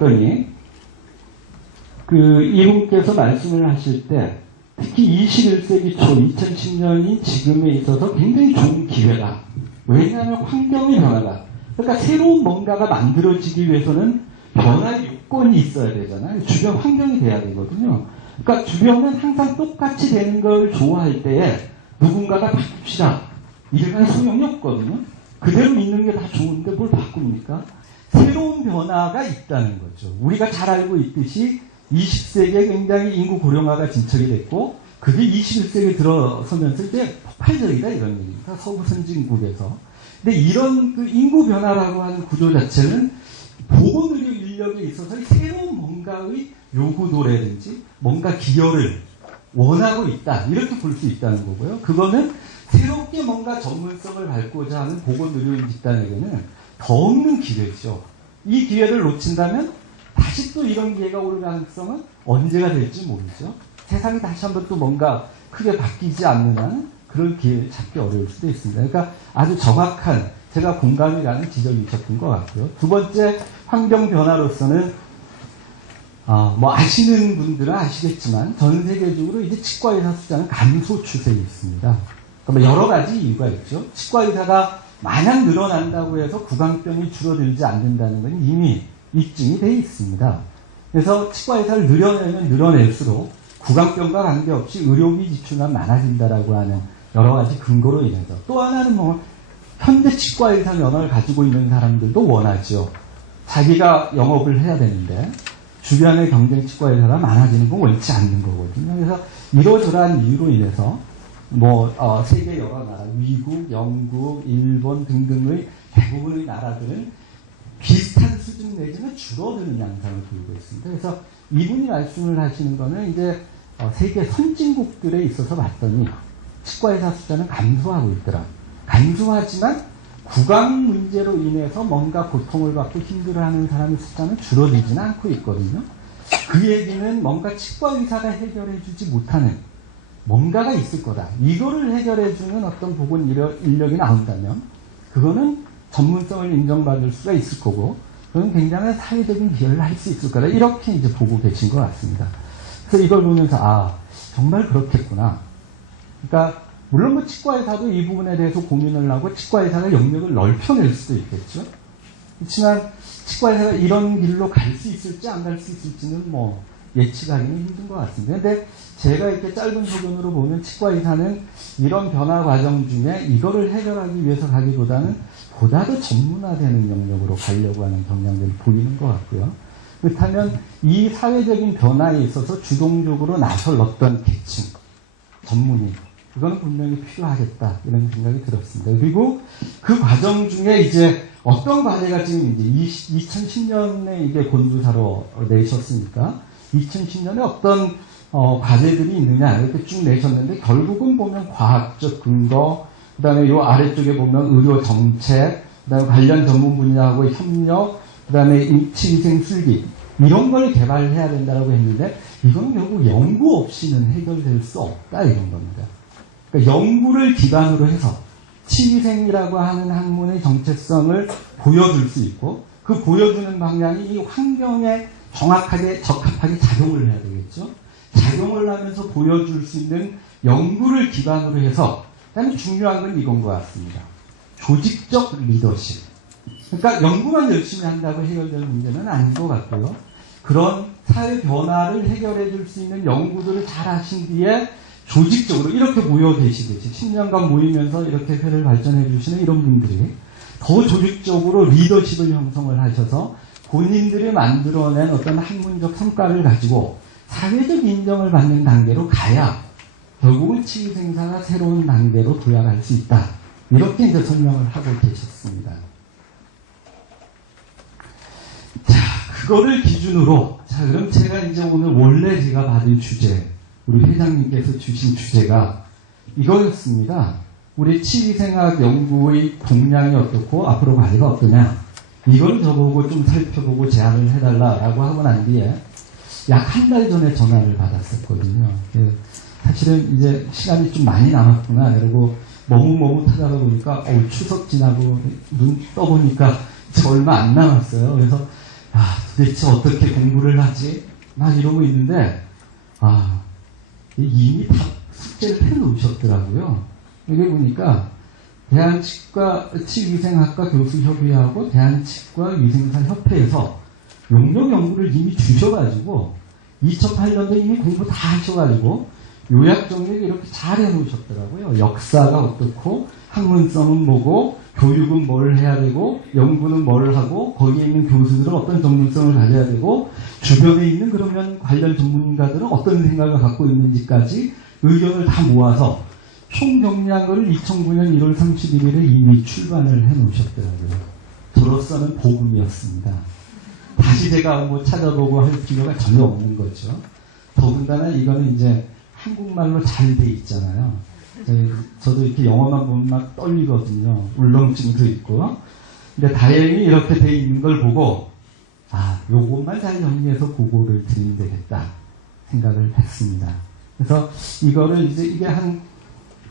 그러니 이분께서 말씀을 하실 때 특히 21세기 초 2010년이 지금에 있어서 굉장히 좋은 기회다. 왜냐하면 환경의 변화다. 그러니까 새로운 뭔가가 만들어지기 위해서는 변화의 요건이 있어야 되잖아요. 주변 환경이 돼야 되거든요. 그러니까 주변은 항상 똑같이 되는 걸 좋아할 때에 누군가가 바꿉시다. 이래가 소용이 없거든요. 그대로 있는 게 다 좋은데 뭘 바꿉니까? 새로운 변화가 있다는 거죠. 우리가 잘 알고 있듯이 20세기에 굉장히 인구 고령화가 진척이 됐고 그게 21세기에 들어서면서 이제 폭발적이다 이런 얘기입니다. 서구 선진국에서. 근데 이런 인구 변화라고 하는 구조 자체는 보건의료 인력에 있어서 새로운 뭔가의 요구도라든지 뭔가 기여를 원하고 있다. 이렇게 볼 수 있다는 거고요. 그거는 새롭게 뭔가 전문성을 밟고자 하는 보건의료인 집단에게는 더 없는 기회죠. 이 기회를 놓친다면 다시 또 이런 기회가 올 가능성은 언제가 될지 모르죠. 세상이 다시 한번 또 뭔가 크게 바뀌지 않는 한 그런 기회를 찾기 어려울 수도 있습니다. 그러니까 아주 정확한 제가 공감이 가는 지적이셨던 것 같고요. 두 번째 환경 변화로서는 아시는 분들은 아시겠지만 전 세계적으로 이제 치과의사 숫자는 감소 추세에 있습니다. 그러니까 여러 가지 이유가 있죠. 치과의사가 마냥 늘어난다고 해서 구강병이 줄어들지 않는다는 건 이미 입증이 되어 있습니다. 그래서 치과의사를 늘어내면 늘어낼수록 구강병과 관계없이 의료비 지출만 많아진다라고 하는 여러 가지 근거로 인해서 또 하나는 현대 치과의사 면허를 가지고 있는 사람들도 원하죠. 자기가 영업을 해야 되는데 주변에 경쟁 치과의사가 많아지는 건 원치 않는 거거든요. 그래서 이러저러한 이유로 인해서 세계 여러 나라, 미국, 영국, 일본 등등의 대부분의 나라들은 비슷한 수준 내지는 줄어드는 양상을 보이고 있습니다. 그래서 이분이 말씀을 하시는 거는 이제 세계 선진국들에 있어서 봤더니 치과의사 숫자는 감소하고 있더라. 감소하지만 구강 문제로 인해서 뭔가 고통을 받고 힘들어하는 사람의 숫자는 줄어들지는 않고 있거든요. 그 얘기는 뭔가 치과의사가 해결해주지 못하는 뭔가가 있을 거다. 이거를 해결해주는 어떤 보건 인력이 나온다면 그거는 전문성을 인정받을 수가 있을 거고 그건 굉장한 사회적인 기여를 할 수 있을 거다. 이렇게 이제 보고 계신 것 같습니다. 그래서 이걸 보면서 정말 그렇겠구나. 그러니까 물론 치과의사도 이 부분에 대해서 고민을 하고 치과의사가 영역을 넓혀낼 수도 있겠죠. 그렇지만 치과의사가 이런 길로 갈 수 있을지 안 갈 수 있을지는 예측하기는 힘든 것 같습니다. 근데 제가 이렇게 짧은 소견으로 보면 치과의사는 이런 변화 과정 중에 이거를 해결하기 위해서 가기보다는 보다 더 전문화되는 영역으로 가려고 하는 경향들을 보이는 것 같고요. 그렇다면 이 사회적인 변화에 있어서 주동적으로 나설 어떤 계층, 전문의, 그건 분명히 필요하겠다 이런 생각이 들었습니다. 그리고 그 과정 중에 이제 어떤 과제가 지금 이제 2010년에 이게 본주사로 내셨으니까 2010년에 어떤 과제들이 있느냐 이렇게 쭉 내셨는데 결국은 보면 과학적 근거, 그 다음에 요 아래쪽에 보면 의료 정책, 그 다음에 관련 전문 분야하고의 협력, 그 다음에 치위생 술기 이런 걸 개발해야 된다고 했는데 이건 결국 연구 없이는 해결될 수 없다 이런 겁니다. 그러니까 연구를 기반으로 해서 치위생이라고 하는 학문의 정체성을 보여줄 수 있고 그 보여주는 방향이 이 환경에 정확하게 적합하게 작용을 해야 되겠죠. 작용을 하면서 보여줄 수 있는 연구를 기반으로 해서 그다음에 중요한 건 이건 것 같습니다. 조직적 리더십. 그러니까 연구만 열심히 한다고 해결될 문제는 아닌 것 같고요. 그런 사회 변화를 해결해 줄 수 있는 연구들을 잘 하신 뒤에 조직적으로 이렇게 모여 계시듯이 10년간 모이면서 이렇게 회를 발전해 주시는 이런 분들이 더 조직적으로 리더십을 형성을 하셔서 본인들이 만들어낸 어떤 학문적 성과를 가지고 사회적 인정을 받는 단계로 가야 결국은 치위생사가 새로운 단계로 도약할 수 있다. 이렇게 이제 설명을 하고 계셨습니다. 자, 그거를 기준으로 그럼 제가 이제 오늘 원래 제가 받은 주제, 우리 회장님께서 주신 주제가 이거였습니다. 우리 치위생학 연구의 동향이 어떻고 앞으로 과제가 어떠냐. 이걸 저보고 좀 살펴보고 제안을 해달라라고 하고 난 뒤에 약 한 달 전에 전화를 받았었거든요. 사실은 이제 시간이 좀 많이 남았구나. 그리고 머뭇하다가 보니까 추석 지나고 눈 떠보니까 얼마 안 남았어요. 그래서 도대체 어떻게 공부를 하지? 막 이러고 있는데, 이미 다 숙제를 해놓으셨더라고요. 여기 보니까, 대한치과치위생학과 교수협의회하고 대한치과위생사협회에서 용역 연구를 이미 주셔가지고 2008년도에 이미 공부 다 하셔가지고 요약 정리를 이렇게 잘 해놓으셨더라고요. 역사가 어떻고 학문성은 뭐고 교육은 뭘 해야 되고 연구는 뭘 하고 거기에 있는 교수들은 어떤 전문성을 가져야 되고 주변에 있는 그러면 관련 전문가들은 어떤 생각을 갖고 있는지까지 의견을 다 모아서 총정리한 거를 2009년 1월 31일에 이미 출간을 해놓으셨더라고요. 저로서는 복음이었습니다. 다시 제가 뭐 찾아보고 할 필요가 전혀 없는 거죠. 더군다나 이거는 이제 한국말로 잘 돼 있잖아요. 저도 이렇게 영어만 보면 막 떨리거든요. 울렁증도 있고. 근데 다행히 이렇게 돼 있는 걸 보고, 요것만 잘 정리해서 보고를 드리면 되겠다 생각을 했습니다. 그래서 이거를 이제 이게 한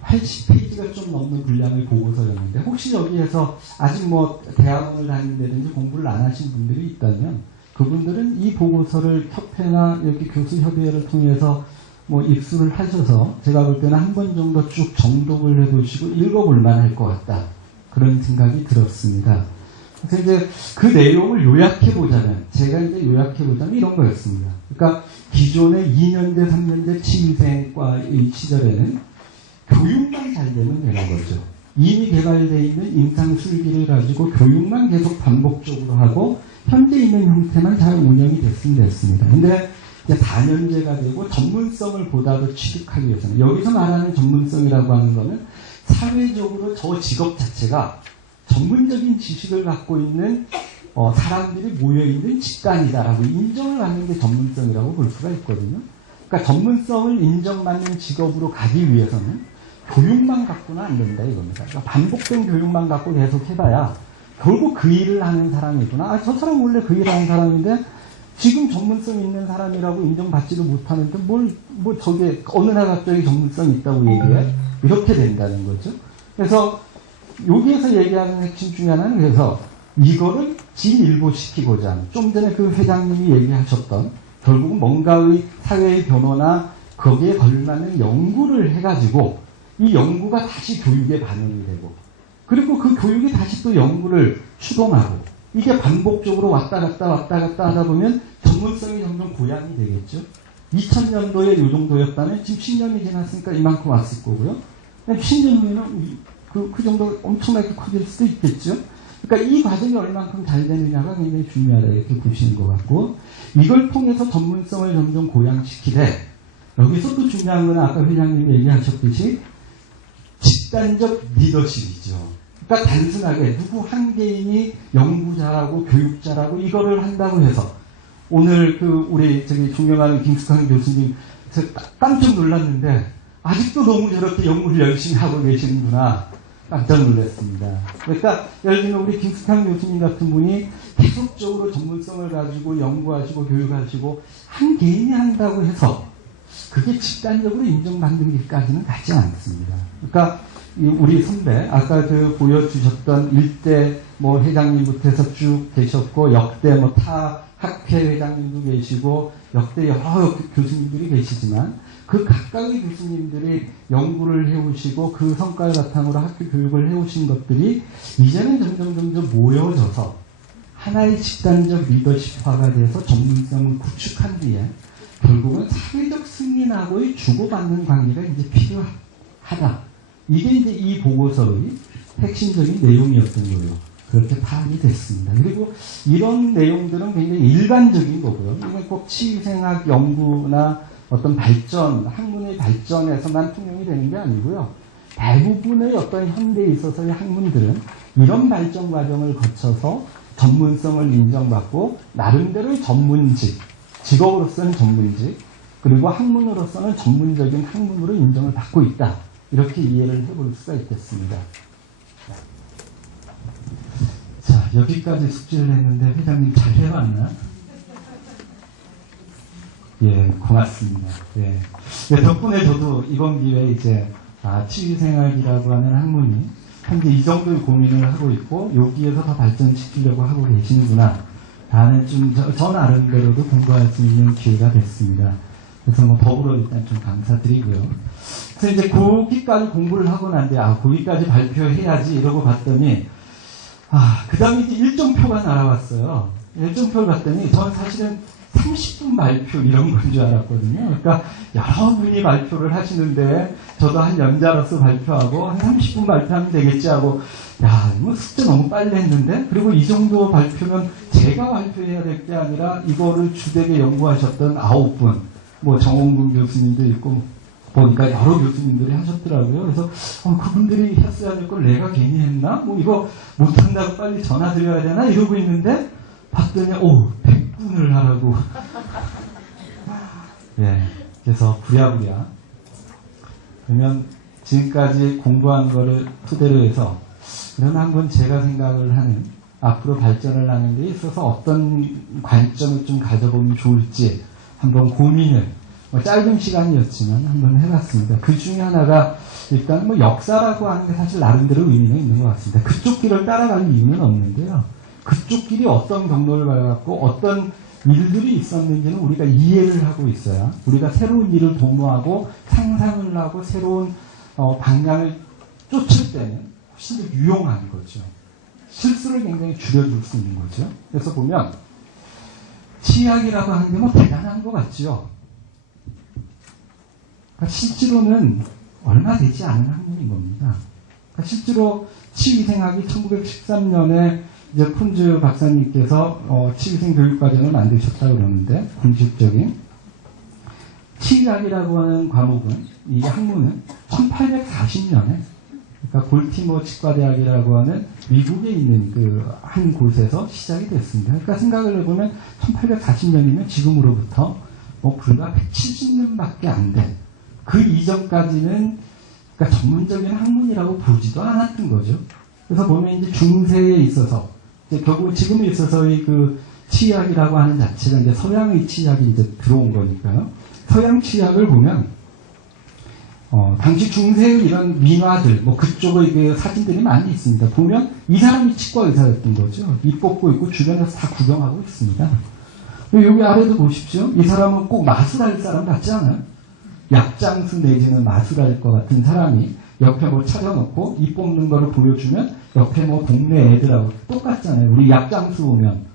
80페이지가 좀 넘는 분량의 보고서였는데 혹시 여기에서 아직 뭐 대학원을 다닌다든지 공부를 안 하신 분들이 있다면 그분들은 이 보고서를 협회나 여기 교수협의회를 통해서 뭐 입수를 하셔서 제가 볼 때는 한 번 정도 쭉 정독을 해보시고 읽어볼 만할 것 같다. 그런 생각이 들었습니다. 그래서 이제 그 내용을 요약해보자면 제가 이제 요약해보자면 이런 거였습니다. 그러니까 기존의 2년제, 3년제 치위생과의 시절에는 교육만 잘 되면 되는 거죠. 이미 개발되어 있는 임상술기를 가지고 교육만 계속 반복적으로 하고 현재 있는 형태만 잘 운영이 됐으면 됐습니다. 근데 이제 다년제가 되고 전문성을 보다 더 취득하기 위해서는 여기서 말하는 전문성이라고 하는 거는 사회적으로 저 직업 자체가 전문적인 지식을 갖고 있는 사람들이 모여있는 집단이다라고 인정을 받는 게 전문성이라고 볼 수가 있거든요. 그러니까 전문성을 인정받는 직업으로 가기 위해서는 교육만 갖고는 안 된다 이겁니다. 그러니까 반복된 교육만 갖고 계속 해봐야 결국 그 일을 하는 사람이구나. 저 사람 원래 그 일을 하는 사람인데 지금 전문성 있는 사람이라고 인정받지도 못하는데 뭘 저게 어느 날 갑자기 전문성이 있다고 얘기해? 이렇게 된다는 거죠. 그래서 여기에서 얘기하는 핵심 중에 하나는 그래서 이거를 진일보시키고자 좀 전에 그 회장님이 얘기하셨던 결국은 뭔가의 사회의 변화나 거기에 걸맞는 연구를 해가지고 이 연구가 다시 교육에 반영이 되고 그리고 그 교육이 다시 또 연구를 추동하고 이게 반복적으로 왔다 갔다 하다 보면 전문성이 점점 고양이 되겠죠. 2000년도에 이 정도였다면 지금 10년이 지났으니까 이만큼 왔을 거고요. 10년 후에는 그 정도 엄청나게 커질 수도 있겠죠. 그러니까 이 과정이 얼만큼 잘 되느냐가 굉장히 중요하다 이렇게 보시는 것 같고 이걸 통해서 전문성을 점점 고양시키되 여기서 또 중요한 건 아까 회장님이 얘기하셨듯이 집단적 리더십이죠. 그러니까 단순하게 누구 한 개인이 연구 잘하고 교육 잘하고 이거를 한다고 해서 오늘 우리 존경하는 김숙환 교수님 깜짝 놀랐는데 아직도 너무 저렇게 연구를 열심히 하고 계시는구나. 깜짝 놀랐습니다. 그러니까 예를 들면 우리 김숙환 교수님 같은 분이 계속적으로 전문성을 가지고 연구하시고 교육하시고 한 개인이 한다고 해서 그게 집단적으로 인정받는 길까지는 가지 않습니다. 그러니까 우리 선배 아까 보여주셨던 일대 회장님부터 해서 쭉 계셨고 역대 타 학회 회장님도 계시고 역대 여러 교수님들이 계시지만 그 각각의 교수님들이 연구를 해오시고 그 성과를 바탕으로 학교 교육을 해오신 것들이 이제는 점점 모여져서 하나의 집단적 리더십화가 돼서 전문성을 구축한 뒤에 결국은 사회적 승인하고의 주고받는 관계가 이제 필요하다. 이게 이제 이 보고서의 핵심적인 내용이었던 거예요. 그렇게 파악이 됐습니다. 그리고 이런 내용들은 굉장히 일반적인 거고요. 이건 꼭 치위생학 연구나 어떤 발전, 학문의 발전에서만 통용이 되는 게 아니고요. 대부분의 어떤 현대에 있어서의 학문들은 이런 발전 과정을 거쳐서 전문성을 인정받고 나름대로의 전문직, 직업으로서는 전문직, 그리고 학문으로서는 전문적인 학문으로 인정을 받고 있다. 이렇게 이해를 해볼 수가 있겠습니다. 자, 여기까지 숙제를 했는데 회장님 잘 해왔나? 예, 고맙습니다. 예. 덕분에 저도 이번 기회에 이제 치유생활이라고 하는 학문이 현재 이 정도의 고민을 하고 있고 여기에서 더 발전시키려고 하고 계시는구나. 다는 좀 저 나름대로도 공부할 수 있는 기회가 됐습니다. 그래서 뭐 더불어 일단 좀 감사드리고요. 그래서 이제 거기까지 공부를 하고 난데, 거기까지 발표해야지 이러고 봤더니, 그 다음에 이제 일정표가 날아왔어요. 일정표를 봤더니, 저는 사실은 30분 발표 이런 건 줄 알았거든요. 그러니까 여러분이 발표를 하시는데, 저도 한 연자로서 발표하고, 한 30분 발표하면 되겠지 하고, 뭐 숙제 너무 빨리 했는데? 그리고 이 정도 발표면 제가 발표해야 될 게 아니라, 이거를 주되게 연구하셨던 9분, 뭐 정홍근 교수님도 있고, 보니까 여러 교수님들이 하셨더라고요. 그래서 그분들이 했어야 될 걸 내가 괜히 했나? 뭐 이거 못한다고 빨리 전화 드려야 되나? 이러고 있는데 봤더니 100분을 하라고. 예, 그래서 부랴부랴. 그러면 지금까지 공부한 거를 토대로 해서 그러면 한번 제가 생각을 하는 앞으로 발전을 하는 데 있어서 어떤 관점을 좀 가져보면 좋을지 한번 고민을 짧은 시간이었지만 한번 해봤습니다. 그 중에 하나가 일단 뭐 역사라고 하는 게 사실 나름대로 의미는 있는 것 같습니다. 그쪽 길을 따라갈 이유는 없는데요. 그쪽 길이 어떤 경로를 밟았고 어떤 일들이 있었는지는 우리가 이해를 하고 있어야 우리가 새로운 일을 도모하고 상상을 하고 새로운 방향을 쫓을 때는 훨씬 더 유용한 거죠. 실수를 굉장히 줄여줄 수 있는 거죠. 그래서 보면 치약이라고 하는 게 뭐 대단한 것 같죠. 그러니까 실제로는 얼마 되지 않은 학문인 겁니다. 그러니까 실제로 치위생학이 1913년에 이제 푼즈 박사님께서 치위생 교육과정을 만드셨다고 그러는데, 공식적인 치의학이라고 하는 과목은, 이 학문은 1840년에 그러니까 볼티모어 치과대학이라고 하는 미국에 있는 그 한 곳에서 시작이 됐습니다. 그러니까 생각을 해보면 1840년이면 지금으로부터 불과 170년밖에 안 된, 그 이전까지는 그러니까 전문적인 학문이라고 보지도 않았던 거죠. 그래서 보면 이제 중세에 있어서 이제 결국 지금에 있어서의 그 치의학이라고 하는 자체가 이제 서양의 치의학이 이제 들어온 거니까요. 서양 치의학을 보면 당시 중세의 이런 민화들 그쪽의 그 사진들이 많이 있습니다. 보면 이 사람이 치과 의사였던 거죠. 입 뽑고 있고 주변에서 다 구경하고 있습니다. 여기 아래도 보십시오. 이 사람은 꼭 마술할 사람 같지 않아요? 약장수 내지는 마술할 것 같은 사람이 옆에 차려놓고 입 뽑는 거를 보여주면 옆에 동네 애들하고 똑같잖아요. 우리 약장수 보면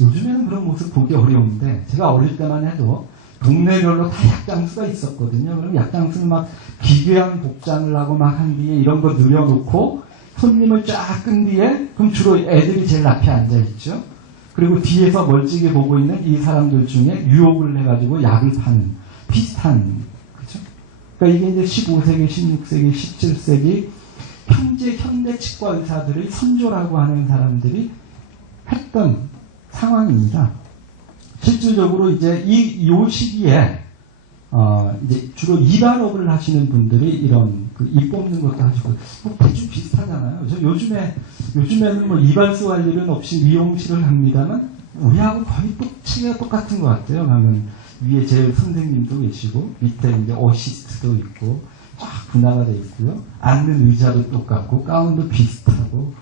요즘에는 그런 모습 보기 어려운데 제가 어릴 때만 해도 동네별로 다 약장수가 있었거든요. 그럼 약장수는 막 기괴한 복장을 하고 막 한 뒤에 이런 거 늘여놓고 손님을 쫙 끈 뒤에 그럼 주로 애들이 제일 앞에 앉아있죠. 그리고 뒤에서 멀찍이 보고 있는 이 사람들 중에 유혹을 해가지고 약을 파는 비슷한, 그죠? 그러니까 이게 이제 15세기, 16세기, 17세기 현대 치과 의사들의 선조라고 하는 사람들이 했던 상황입니다. 실질적으로 이제 요 시기에 이제 주로 이발업을 하시는 분들이 이런 입 뽑는 것도 하시고 대충 비슷하잖아요. 요즘에는 이발소 할 일은 없이 미용실을 합니다만 우리하고 거의 치가 똑같은 것 같아요. 가면 위에 제일 선생님도 계시고 밑에 이제 어시스트도 있고 쫙 분화가 되어 있고요. 앉는 의자도 똑같고 가운도 비슷하고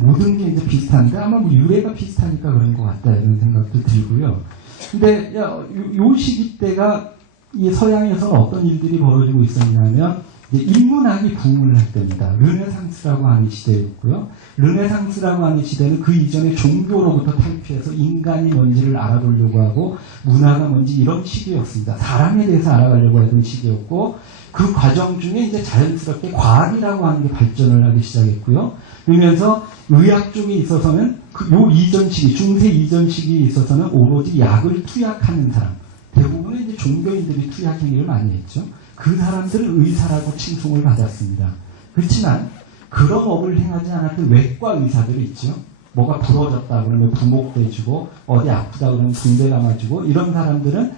모든 게 이제 비슷한데 아마 유래가 비슷하니까 그런 것 같다 이런 생각도 들고요. 근데 요 시기 때가 이 서양에서는 어떤 일들이 벌어지고 있었냐면 이제 인문학이 붐을 할 때입니다. 르네상스라고 하는 시대였고요. 르네상스라고 하는 시대는 그 이전에 종교로부터 탈피해서 인간이 뭔지를 알아보려고 하고 문화가 뭔지 이런 시기였습니다. 사람에 대해서 알아가려고 하던 시기였고 그 과정 중에 이제 자연스럽게 과학이라고 하는 게 발전을 하기 시작했고요. 그러면서 의학 쪽에 있어서는 요 이전 시기, 중세 이전 시기에 있어서는 오로지 약을 투약하는 사람, 대부분은 이제 종교인들이 투약 행위를 많이 했죠. 그 사람들은 의사라고 칭송을 받았습니다. 그렇지만 그런 업을 행하지 않았던 외과 의사들이 있죠. 뭐가 부러졌다 그러면 부목대주고 어디 아프다 그러면 붕대 감아주고 이런 사람들은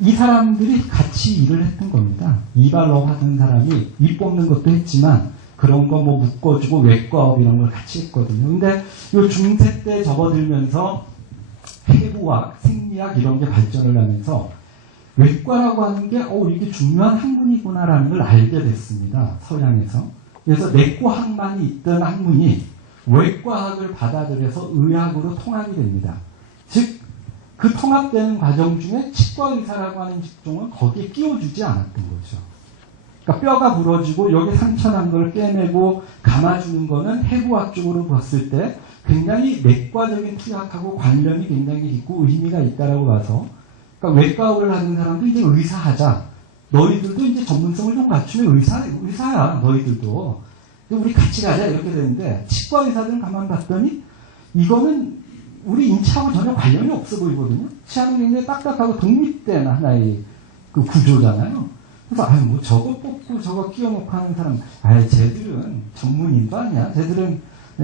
이 사람들이 같이 일을 했던 겁니다. 이발업 하던 사람이 입 뽑는 것도 했지만 그런 거 묶어주고 외과업 이런 걸 같이 했거든요. 근데 요 중세 때 접어들면서 폐부학, 생리학 이런 게 발전을 하면서 외과라고 하는 게 이게 중요한 학문이구나라는 걸 알게 됐습니다. 서양에서. 그래서 내과학만이 있던 학문이 외과학을 받아들여서 의학으로 통합이 됩니다. 즉, 그 통합되는 과정 중에 치과의사라고 하는 직종은 거기에 끼워주지 않았던 거죠. 그러니까 뼈가 부러지고 여기 상처난 걸 꿰매고 감아주는 거는 해부학 쪽으로 봤을 때 굉장히 내과적인 투약하고 관련이 굉장히 있고 의미가 있다라고 봐서, 그러니까 외과를 하는 사람도 이제 의사하자. 너희들도 이제 전문성을 좀 갖추면 의사야, 너희들도. 우리 같이 가자, 이렇게 되는데, 치과 의사들은 가만 봤더니, 이거는 우리 인체하고 전혀 관련이 없어 보이거든요. 치아는 굉장히 딱딱하고 독립된 하나의 그 구조잖아요. 그래서, 뭐 저거 뽑고 저거 끼워놓고 하는 사람, 쟤들은 전문인도 아니야. 쟤들은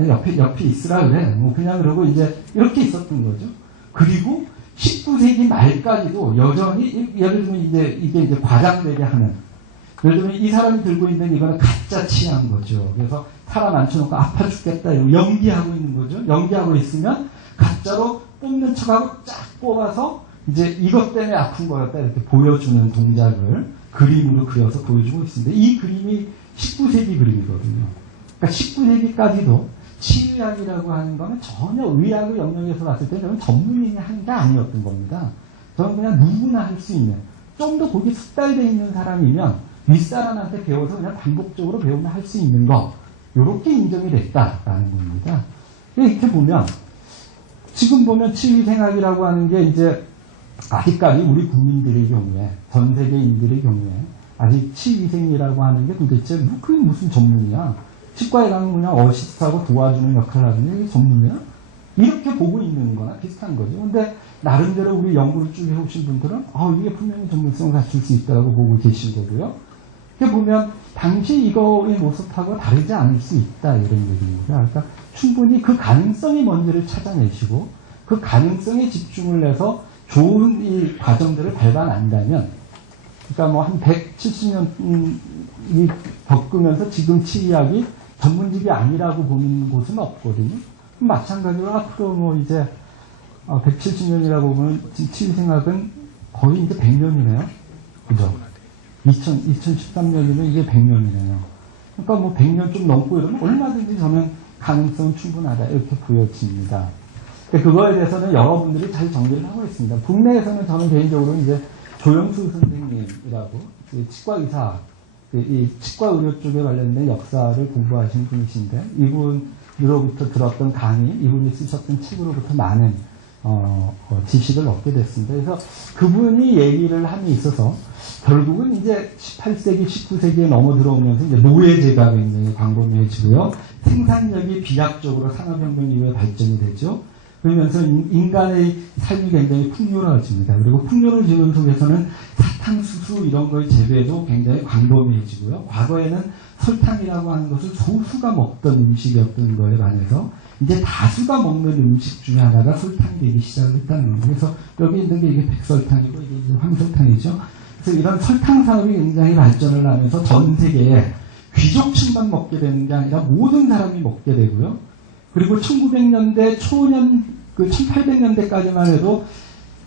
옆에 있으라 그래. 뭐 그냥 그러고 이제 이렇게 있었던 거죠. 그리고 19세기 말까지도 여전히, 예를 들면 이게 이제 과장되게 하는, 예를 들면 이 사람이 들고 있는 이거는 가짜 치아인 거죠. 그래서 사람 앉혀놓고 아파 죽겠다 이러고 연기하고 있는 거죠. 연기하고 있으면 가짜로 뽑는 척하고 쫙 뽑아서 이제 이것 때문에 아픈 거였다 이렇게 보여주는 동작을 그림으로 그려서 보여주고 있습니다. 이 그림이 19세기 그림이거든요. 그러니까 19세기까지도 치의학이라고 하는 거는 전혀 의학의 영역에서 봤을 때 저는 전문인이 하는 게 아니었던 겁니다. 저는 그냥 누구나 할 수 있는, 좀 더 거기 숙달되어 있는 사람이면 윗사람한테 배워서 그냥 반복적으로 배우면 할 수 있는 거, 이렇게 인정이 됐다라는 겁니다. 이렇게 보면, 지금 보면 치의생학이라고 하는 게 이제 아직까지 우리 국민들의 경우에, 전 세계인들의 경우에 아직 치의생이라고 하는 게 도대체 그게 무슨 전문이야? 치과에 가면 그냥 어시스트하고 도와주는 역할을 하는 게 전문이야? 이렇게 보고 있는 거나 비슷한 거죠. 근데 나름대로 우리 연구를 쭉 해오신 분들은 이게 분명히 전문성을 갖출 수 있다고 보고 계신 거고요. 이렇게 보면 당시 이거의 모습하고 다르지 않을 수 있다 이런 얘기입니다. 그러니까 충분히 그 가능성이 뭔지를 찾아내시고 그 가능성에 집중을 해서 좋은 이 과정들을 밟아낸다면, 그러니까 뭐 한 170년이 겪으면서 지금 치의학이 전문직이 아니라고 보는 곳은 없거든요. 마찬가지로 앞으로 뭐 이제 170년이라고 보면 치의생학은 거의 이제 100년이네요. 그죠? 2013년이면 이게 100년이네요. 그러니까 뭐 100년 좀 넘고 이러면 얼마든지 저는 가능성은 충분하다 이렇게 보여집니다. 그거에 대해서는 여러분들이 잘 정리를 하고 있습니다. 국내에서는 저는 개인적으로 이제 조영수 선생님이라고 치과 의사, 이 치과 의료 쪽에 관련된 역사를 공부하신 분이신데, 이분으로부터 들었던 강의, 이분이 쓰셨던 책으로부터 많은 지식을 얻게 됐습니다. 그래서 그분이 얘기를 함에 있어서 결국은 이제 18세기, 19세기에 넘어 들어오면서 이제 노예제가 굉장히 광범위해지고요. 생산력이 비약적으로 산업혁명 이후에 발전이 되죠. 그러면서 인간의 삶이 굉장히 풍요로워집니다. 그리고 풍요로워지는 속에서는 사탕수수 이런 거의 재배도 굉장히 광범위해지고요. 과거에는 설탕이라고 하는 것을 소수가 먹던 음식이었던 거에 반해서 이제 다수가 먹는 음식 중에 하나가 설탕이 되기 시작을 했다는 겁니다. 그래서 여기 있는 게 이게 백설탕이고 이게 이제 황설탕이죠. 그래서 이런 설탕 산업이 굉장히 발전을 하면서 전 세계에 귀족층만 먹게 되는 게 아니라 모든 사람이 먹게 되고요. 그리고 1900년대 초년, 1800년대까지만 해도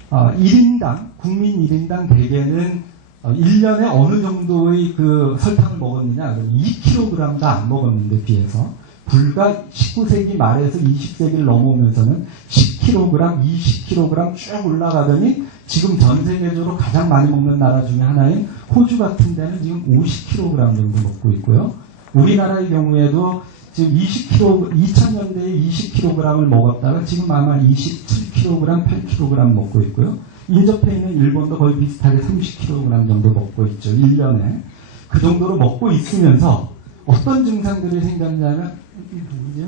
1인당, 국민 1인당 대개는 1년에 어느 정도의 그 설탕을 먹었느냐, 2kg도 안 먹었는데 비해서 불과 19세기 말에서 20세기를 넘어오면서는 10kg, 20kg 쭉 올라가더니 지금 전 세계적으로 가장 많이 먹는 나라 중에 하나인 호주 같은 데는 지금 50kg 정도 먹고 있고요. 우리나라의 경우에도 지금 2000년대에 20kg을 먹었다가 지금 아마 27kg, 8kg 먹고 있고요. 인접해 있는 일본도 거의 비슷하게 30kg 정도 먹고 있죠. 1년에. 그 정도로 먹고 있으면서 어떤 증상들이 생겼냐면,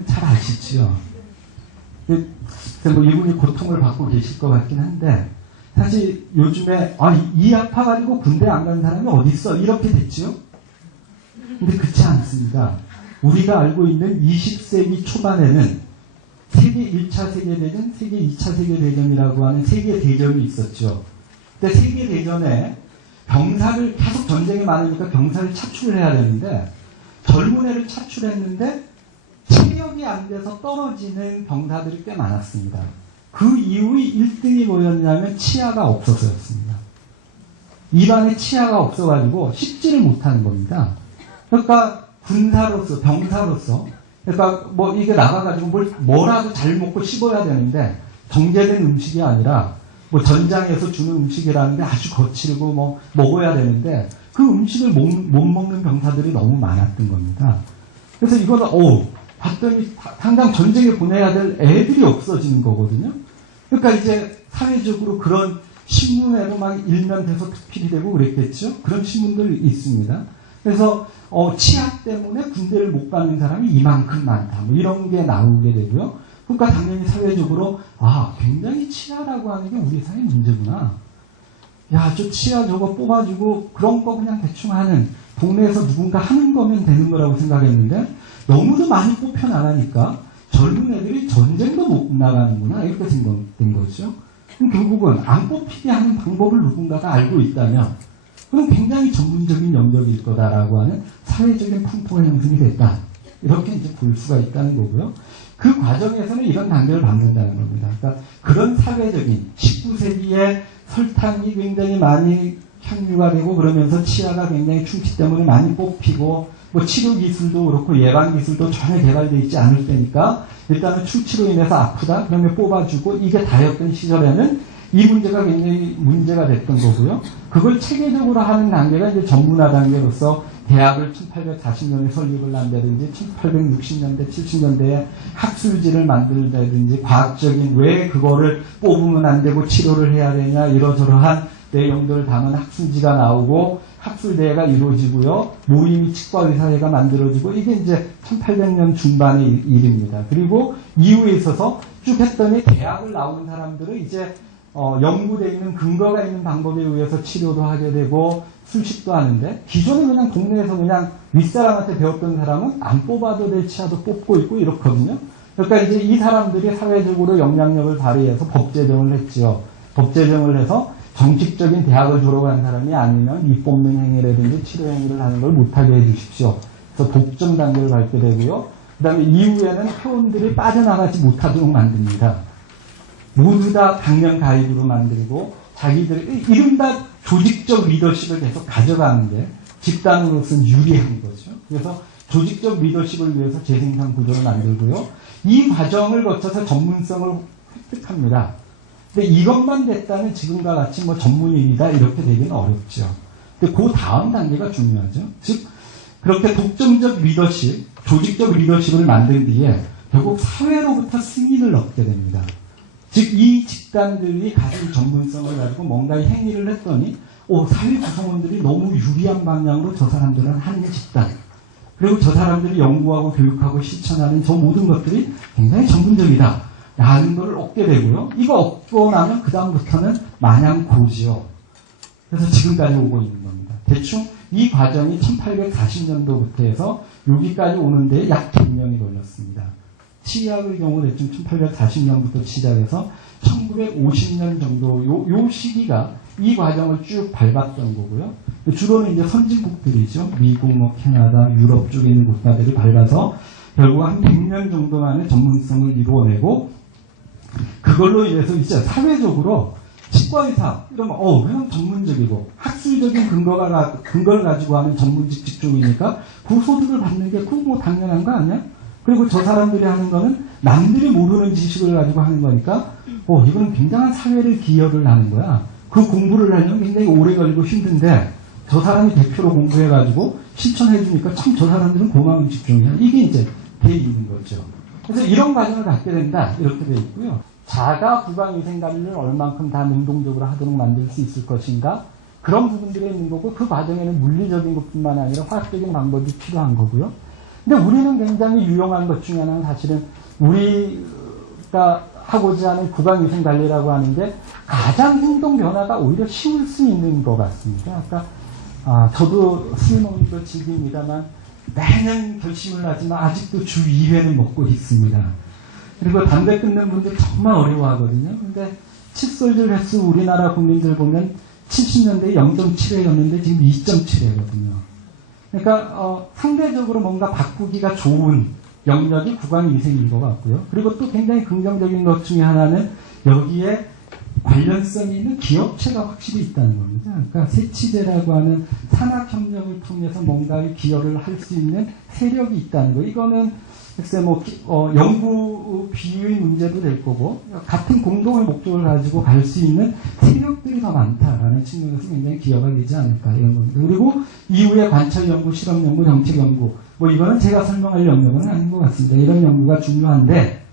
잘 아시죠? 뭐 이분이 고통을 받고 계실 것 같긴 한데, 사실 요즘에, 이 아파가지고 군대 안 간 사람이 어딨어? 이렇게 됐죠? 근데 그렇지 않습니다. 우리가 알고 있는 20세기 초반에는 세계 1차 세계대전, 세계 2차 세계대전이라고 하는 세계대전이 있었죠. 근데 세계대전에 병사를, 계속 전쟁이 많으니까 병사를 차출을 해야 되는데, 젊은 애를 차출했는데, 체력이 안 돼서 떨어지는 병사들이 꽤 많았습니다. 그 이후의 1등이 뭐였냐면 치아가 없어서였습니다. 입안에 치아가 없어가지고 씹지를 못하는 겁니다. 그러니까 군사로서, 병사로서 그러니까 뭐 이게 나가가지고 뭐라도 잘 먹고 씹어야 되는데 정제된 음식이 아니라 뭐 전장에서 주는 음식이라는 게 아주 거칠고 뭐 먹어야 되는데 그 음식을 못 먹는 병사들이 너무 많았던 겁니다. 그래서 이거는 봤더니 당장 전쟁에 보내야 될 애들이 없어지는 거거든요. 그러니까 이제 사회적으로 그런 신문에도 막 일면 돼서 특필이 되고 그랬겠죠. 그런 신문들이 있습니다. 그래서 치아 때문에 군대를 못 가는 사람이 이만큼 많다. 뭐 이런 게 나오게 되고요. 그러니까 당연히 사회적으로 굉장히 치아라고 하는 게 우리 사회 문제구나. 야, 저 치아 저거 뽑아주고 그런 거 그냥 대충 하는 동네에서 누군가 하는 거면 되는 거라고 생각했는데 너무도 많이 뽑혀나가니까 젊은 애들이 전쟁도 못 나가는구나 이렇게 생각된 거죠. 그럼 결국은 안 뽑히게 하는 방법을 누군가가 알고 있다면 그럼 굉장히 전문적인 영역일 거다라고 하는 사회적인 풍토가 형성이 됐다. 이렇게 이제 볼 수가 있다는 거고요. 그 과정에서는 이런 단계를 받는다는 겁니다. 그러니까 그런 사회적인 19세기에 설탕이 굉장히 많이 향유가 되고 그러면서 치아가 굉장히 충치 때문에 많이 뽑히고 뭐 치료 기술도 그렇고 예방 기술도 전혀 개발되어 있지 않을 때니까 일단은 충치로 인해서 아프다 그러면 뽑아주고 이게 다였던 시절에는 이 문제가 굉장히 문제가 됐던 거고요. 그걸 체계적으로 하는 단계가 이제 전문화 단계로서 대학을 1840년에 설립을 한다든지 1860년대, 70년대에 학술지를 만들다든지 과학적인 왜 그거를 뽑으면 안 되고 치료를 해야 되냐 이러저러한 내용들을 담은 학술지가 나오고 학술대회가 이루어지고요. 모임이 치과의사회가 만들어지고 이게 이제 1800년 중반의 일입니다. 그리고 이후에 있어서 쭉 했더니 대학을 나온 사람들은 이제 연구되어 있는 근거가 있는 방법에 의해서 치료도 하게 되고 술식도 하는데 기존에 그냥 동네에서 그냥 윗사람한테 배웠던 사람은 안 뽑아도 될 치아도 뽑고 있고 이렇거든요. 그러니까 이제 이 사람들이 사회적으로 영향력을 발휘해서 법 제정을 했지요. 법 제정을 해서 정식적인 대학을 졸업한 사람이 아니면 이 뽑는 행위라든지 치료 행위를 하는 걸 못하게 해주십시오. 그래서 독점 단계를 밟게 되고요. 그 다음에 이후에는 회원들이 빠져나가지 못하도록 만듭니다. 모두 다 강령 가입으로 만들고 자기들이 이른바 조직적 리더십을 계속 가져가는 게 집단으로서는 유리한 거죠. 그래서 조직적 리더십을 위해서 재생산 구조를 만들고요. 이 과정을 거쳐서 전문성을 획득합니다. 근데 이것만 됐다면 지금과 같이 뭐 전문인이다 이렇게 되기는 어렵죠. 근데 그 다음 단계가 중요하죠. 즉 그렇게 독점적 리더십, 조직적 리더십을 만든 뒤에 결국 사회로부터 승인을 얻게 됩니다. 즉 이 집단들이 가진 전문성을 가지고 뭔가의 행위를 했더니 사회 구성원들이 너무 유리한 방향으로 저 사람들은 하는 집단 그리고 저 사람들이 연구하고 교육하고 실천하는 저 모든 것들이 굉장히 전문적이다 라는 걸 얻게 되고요. 이거 얻고 나면 그 다음부터는 마냥 고지요. 그래서 지금까지 오고 있는 겁니다. 대충 이 과정이 1840년도부터 해서 여기까지 오는데 약 100년이 걸렸습니다. 치의학의 경우 대충 1840년부터 시작해서 1950년 정도 요 시기가 이 과정을 쭉 밟았던 거고요. 주로는 이제 선진국들이죠. 미국, 캐나다, 유럽 쪽에 있는 국가들이 밟아서 결국 한 100년 정도 만에 전문성을 이루어내고 그걸로 인해서 이제 사회적으로 치과의사 이러면 그냥 전문적이고 학술적인 근거를 가지고 하는 전문직 직종이니까 그 소득을 받는 게 그거 뭐 당연한 거 아니야? 그리고 저 사람들이 하는 거는 남들이 모르는 지식을 가지고 하는 거니까 이건 굉장한 사회를 기여를 하는 거야. 그 공부를 하려면 굉장히 오래 걸리고 힘든데 저 사람이 대표로 공부해가지고 실천해주니까 참 저 사람들은 고마운 직종이야. 이게 이제 돼 있는 거죠. 그래서 이런 과정을 갖게 된다. 이렇게 돼 있고요. 자가 구강위생관리를 얼만큼 다 능동적으로 하도록 만들 수 있을 것인가? 그런 부분들이 있는 거고 그 과정에는 물리적인 것뿐만 아니라 화학적인 방법이 필요한 거고요. 근데 우리는 굉장히 유용한 것 중에 하나는 사실은 우리가 하고자 하는 구강위생관리라고 하는데 가장 행동 변화가 오히려 쉬울 수 있는 것 같습니다. 저도 술 먹는 거 즐깁니다만 매년 결심을 하지만 아직도 주 2회는 먹고 있습니다. 그리고 담배 끊는 분들 정말 어려워하거든요. 근데 칫솔질 횟수 우리나라 국민들 보면 70년대에 0.7회였는데 지금 2.7회거든요. 그러니까 상대적으로 뭔가 바꾸기가 좋은 영역이 구강위생인 것 같고요. 그리고 또 굉장히 긍정적인 것 중에 하나는 여기에 관련성이 있는 기업체가 확실히 있다는 겁니다. 그러니까 세치대라고 하는 산학협력을 통해서 뭔가의 기여를 할 수 있는 세력이 있다는 거. 이거는 글쎄 연구비의 문제도 될 거고 같은 공동의 목적을 가지고 갈 수 있는 세력들이 더 많다라는 측면에서 굉장히 기여가 되지 않을까 이런 겁니다. 그리고 이후에 관찰연구, 실험연구, 정책연구 이거는 제가 설명할 영역은 아닌 것 같습니다. 이런 연구가 중요한데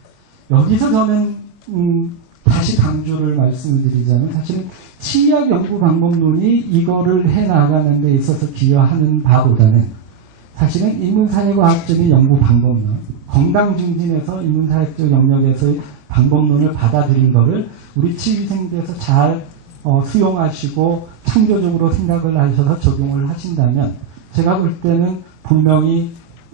여기서 저는 다시 강조를 말씀을 드리자면 사실은 치의학 연구 방법론이 이거를 해나가는 데 있어서 기여하는 바보다는 사실은 인문사회과학적인 연구 방법론, 건강증진에서 인문사회적 영역에서의 방법론을 받아들인 거를 우리 치위생대에서 잘 수용하시고 창조적으로 생각을 하셔서 적용을 하신다면 제가 볼 때는 분명히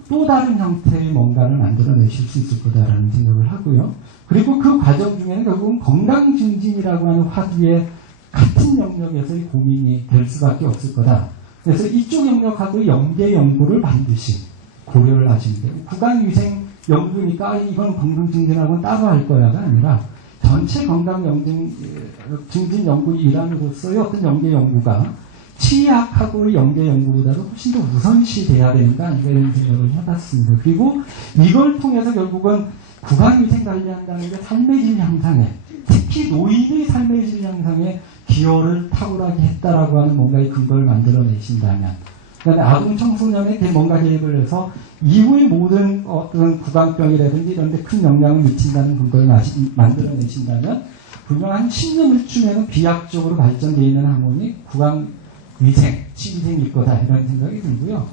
또 다른 형태의 뭔가를 만들어내실 수 있을 거다라는 생각을 하고요. 그리고 그 과정 중에는 결국은 건강증진이라고 하는 화두의 같은 영역에서의 고민이 될 수밖에 없을 거다. 그래서 이쪽 영역하고 연계 연구를 반드시 고려를 하시면 돼요. 구강위생 연구니까 이건 건강증진하고는 따로 할 거야가 아니라 전체 건강증진 연구 일환으로서의 어떤 연계 연구가 치의학하고의 연계 연구보다도 훨씬 더 우선시 돼야 되는가 아닌가 이런 생각을 해봤습니다. 그리고 이걸 통해서 결국은 구강위생 관리한다는 게 삶의 질 향상에 특히 노인의 삶의 질 향상에 기여를 탁월하게 했다라고 하는 뭔가의 근거를 만들어내신다면 그다음에 아동 청소년에 뭔가 개입을 해서 이후의 모든 어떤 구강병이라든지 이런 데 큰 영향을 미친다는 근거를 만들어내신다면 분명 한 10년 후쯤에는 비약적으로 발전되어 있는 학문이 구강위생, 치위생일 거다 이런 생각이 들고요.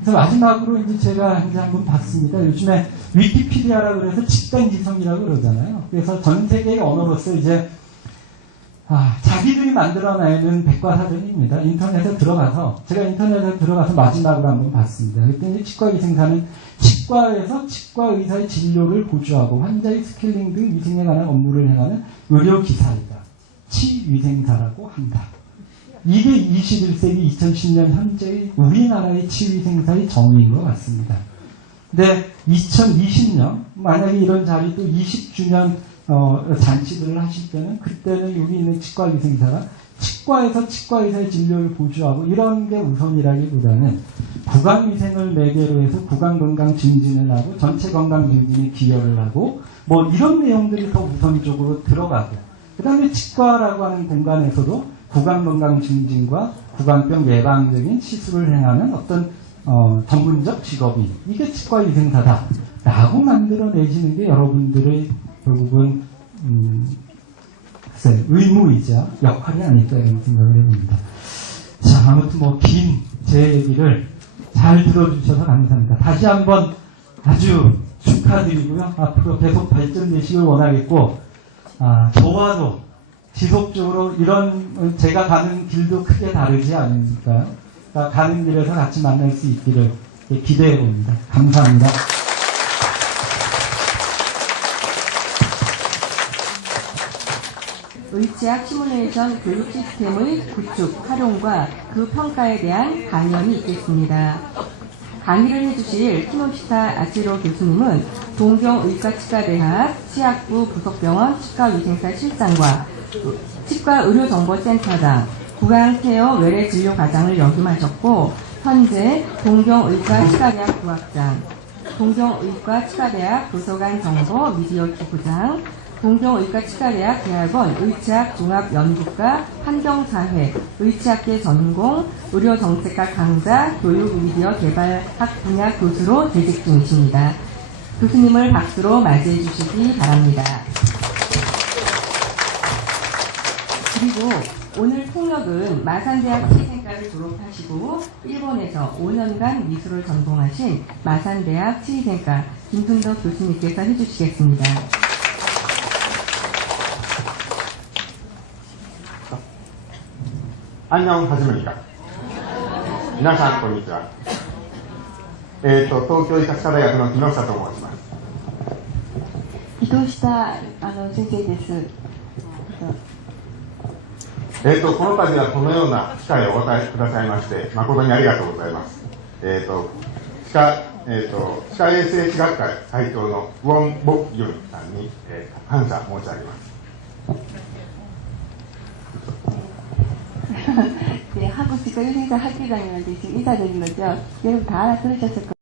그래서 마지막으로 이제 제가 이제 한번 봤습니다. 요즘에 위키피디아라고 그래서 집단지성이라고 그러잖아요. 그래서 전 세계의 언어로서 이제 자기들이 만들어내는 백과사전입니다. 인터넷에 들어가서 제가 인터넷에 들어가서 마지막으로 한번 봤습니다. 그랬더니 치과위생사는 치과에서 치과의사의 진료를 보조하고 환자의 스케일링 등 위생에 관한 업무를 행하는 의료기사이다. 치위생사라고 한다. 이게 21세기 2010년 현재의 우리나라의 치위생사의 정의인 것 같습니다. 근데 2020년 만약에 이런 자리도 20주년 잔치들을 하실 때는 그때는 여기 있는 치과위생사가 치과에서 치과의사의 진료를 보조하고 이런 게 우선이라기보다는 구강위생을 매개로 해서 구강건강 증진을 하고 전체 건강 증진에 기여를 하고 이런 내용들이 더 우선적으로 들어가고 그 다음에 치과라고 하는 공간에서도 구강건강 증진과 구강병 예방적인 시술을 행하는 어떤 전문적 직업인 이게 치과위생사다 라고 만들어내시는 게 여러분들의 결국은 의무이자 역할이 아닐까 이런 생각을 해봅니다. 자, 아무튼 긴 제 얘기를 잘 들어주셔서 감사합니다. 다시 한번 아주 축하드리고요. 앞으로 계속 발전되시길 원하겠고 저와도 지속적으로 이런 제가 가는 길도 크게 다르지 않으니까 가는 길에서 같이 만날 수 있기를 기대해 봅니다. 감사합니다. 의치학 시뮬레이션 교육 시스템의 구축, 활용과 그 평가에 대한 강연이 있겠습니다. 강의를 해주실 키노시타 아치로 교수님은 동경의과치과대학 치학부 부속병원 치과위생사 실장과 치과의료정보센터장, 구강케어 외래진료과장을 역임하셨고 현재 동경의과치과대학 부학장, 동경의과치과대학 도서관 정보 미디어 기부장, 동경의과치과대학 대학원 의치학 종합연구과 환경사회 의치학계 전공 의료정책과 강좌 교육미디어 개발학 분야 교수로 재직 중이십니다. 교수님을 박수로 맞이해 주시기 바랍니다. 그리고 오늘 통역은 마산대학 치위생과를 졸업하시고 일본에서 5년간 미술을 전공하신 마산대학 치위생과 김순덕 교수님께서 해주시겠습니다. 안녕はじめにか皆さんこんにちは。東京医科歯科大学の木下と申します。木下先生です。この度はこのような機会をお与えくださいまして誠にありがとうございます。歯科衛生士学会会長のウォン・ボクユンさんに、感謝申し上げます。 네, 한국 치과 의사 학교장님한테 지금 인사드린 거죠. 여러분 다 알아들으셨을 거예요.